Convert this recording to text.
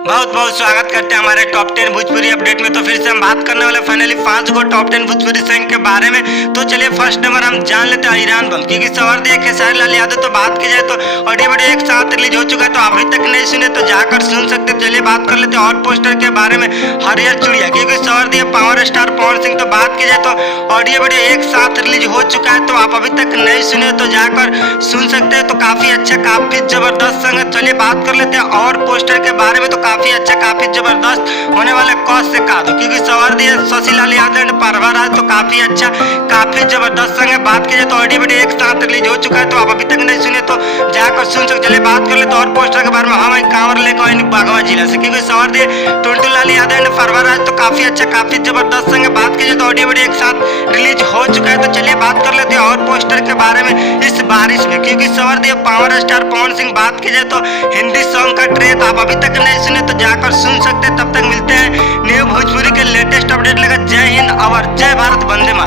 बहुत बहुत स्वागत करते हैं हमारे टॉप 10 भोजपुरी अपडेट में। तो फिर से हम बात करने वाले फाइनली 5 गो टॉप 10 भोजपुरी सॉन्ग के बारे में। तो चलिए फर्स्ट नंबर हम जान लेते हैं ईरान बम, क्योंकि सवार दिए खेसारी लाल यादव। तो बात की जाए तो ऑडियो वीडियो एक साथ रिलीज हो चुका है, तो अभी तक नहीं सुने तो जाकर सुन सकते। चलिए बात कर लेते हैं और पोस्टर के बारे में, हरियर चूड़िया, क्योंकि सवार दिए पावर स्टार पवन सिंह। तो बात की जाए तो ऑडियो वीडियो एक साथ रिलीज हो चुका है, तो आप अभी तक नहीं सुने तो जाकर सुन सकते हैं। तो काफी अच्छा, काफी जबरदस्त सॉन्ग है। चलिए बात कर लेते हैं और पोस्टर के बारे में। तो काफी अच्छा, काफी जबरदस्त होने वाले कौश से का दो, क्योंकि सवार दिए शशि लाल यादव ने परवा राज। तो काफी अच्छा, काफी जबरदस्त सॉन्ग है। बात की जाए तो ऑडियो वीडियो एक साथ रिलीज हो चुका है, तो आप अभी तक नहीं सुने तो जाकर सुन सकते। चलिए बात कर लेते और पोस्टर के बारे में। हम कांवर लेकर आए बागवा जिला से, क्योंकि सवार दिए टुंटू लाल यादव ने परवा राज। तो काफी अच्छा, काफी जबरदस्त सॉन्ग है। बात की जाए तो ऑडियो वीडियो एक साथ रिलीज हो चुका है। तो चलिए बात कर लेते हैं और पोस्टर के बारे में इस बारिश में, क्योंकि सवार दिए पावर स्टार पवन सिंह। बात की जाए तो हिंदी सॉन्ग का ट्रेंड आप अभी तक नहीं सुने तो जाकर सुन सकते। तब तक मिलते हैं न्यू भोजपुरी के लेटेस्ट अपडेट लेकर। जय हिंद और जय भारत, वंदे मातरम।